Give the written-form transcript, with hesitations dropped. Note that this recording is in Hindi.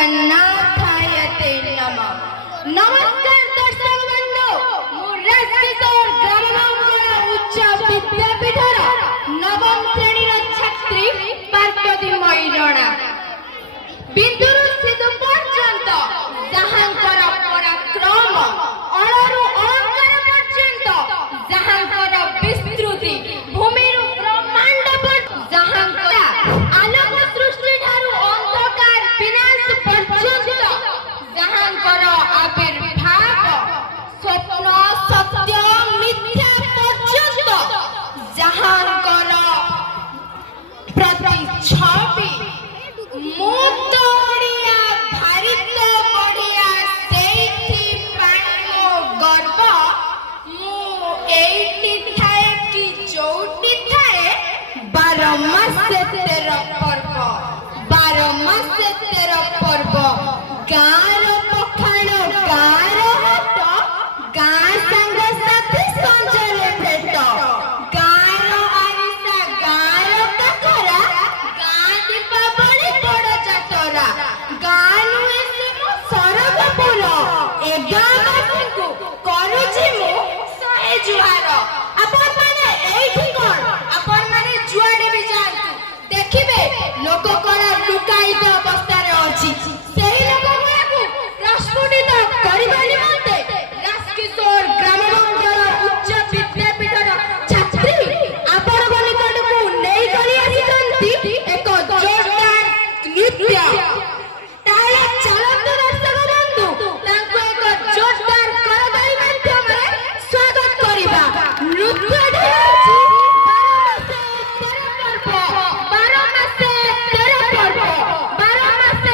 जगन्नाथायते नमः। नमस्कार दर्शक बंधु, मु राजकिशोर ग्राममंगल उच्च विद्यापीठर नवम श्रेणीर छात्री पार्वती मैणा। बिंदुरु सिधु पर्यंत जहांकर पराक्रम, अणरु अलंकार पर्यंत जहांकर विस्तृति, भूमिरु ब्रह्मांड जहांकर आलोक सृष्टि ठारु अंधकार विनाश पर्यंत जहांकर आविर्भाव, स्वप्न सत्य मिथ्या पर्यंत जहांकर प्रतिच्छवि मुक्त ओडिया भारत बढ़िया सेठी पाइमो गर्व। मु एठी थाए कि जोटी थाए 12 मास 13 पर्व, 12 मास 13 पर्व। गाँर पखाण गाँर हाट, गाँ सांग साथी संजरे भेट, गाँर आरिसा गाँर काकरा, गाँ दीपावली बड़ जातरा। गाँ नुहे से मो सरगपुर, ए गाँ बासी करुछि मु 100 जुहार। आपण माने एठी कोन, आपण माने जुआडे भी जांतु देखिबे लोक कला लुकायित अवस्था रे अछि। सेही लोक गुराकु प्रस्फुटित करिबा निमंते राजकिशोर ग्राममंगल उच्च विद्यापीठर छात्री आपण निकटकू नेई करी आसीचंती